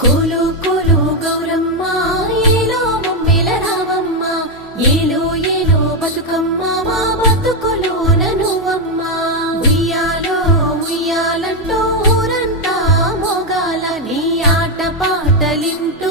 కోలు కోలు గౌరమ్మ ఏలో మమ్మెల రావమ్మ ఏలో ఏలో బతుకమ్మ మా బతుకులోన నువ్వమ్మ ఉయ్యాలో ఉయ్యాలంటూ ఊరంతా మోగాల నీ ఆట పాటలింటూ